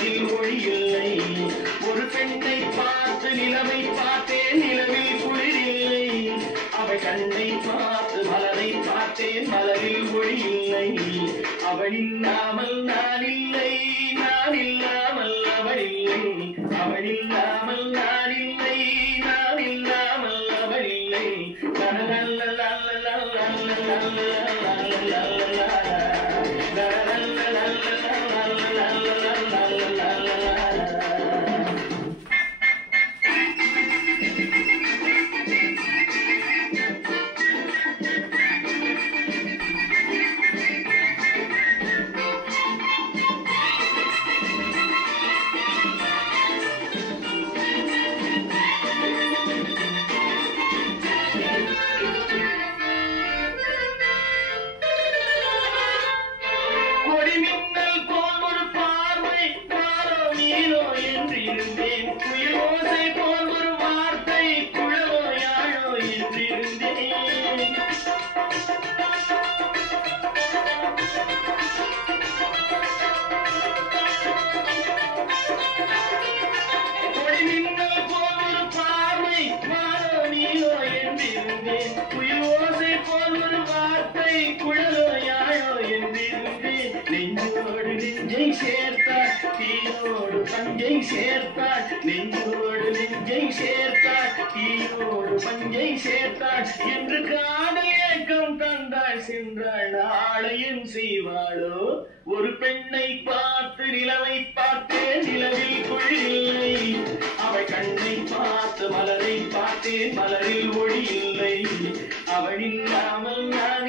மலரில் ஒளி இல்லை. ஒரு பெண்ணை பார்த்து நிலவை பார்த்தேன், நிலவில் குளிரில்லை. அவள் கண்ணை பார்த்து மலரை பார்த்தேன், மலரில் ஒளி இல்லை. அவள் இல்லாமல் நான் இல்லை, நான் இல்லாமல் அவள் இல்லை. அவள் இல்லாமல் நான் இல்லை, நான் இல்லாமல் அவள் இல்லை. நெஞ்சோடு நெஞ்சை சேர்த்தாள், தீயோடு பஞ்சை சேர்த்தாள். நெஞ்சோடு நெஞ்சை சேர்த்தாள், தீயோடு பஞ்சை சேர்த்தாள். என்று காதல் ஏக்கம் தந்தாள், சென்றாள். நாளையும் செய்வாளோ? ஒரு பெண்ணை பார்த்து நிலவை பார்த்தேன், நிலவில் குளிரில்லை. அவள் கண்ணை பார்த்து மலரை பார்த்தேன், மலரில் ஒளி இல்லை. அவள் இல்லாமல் நான்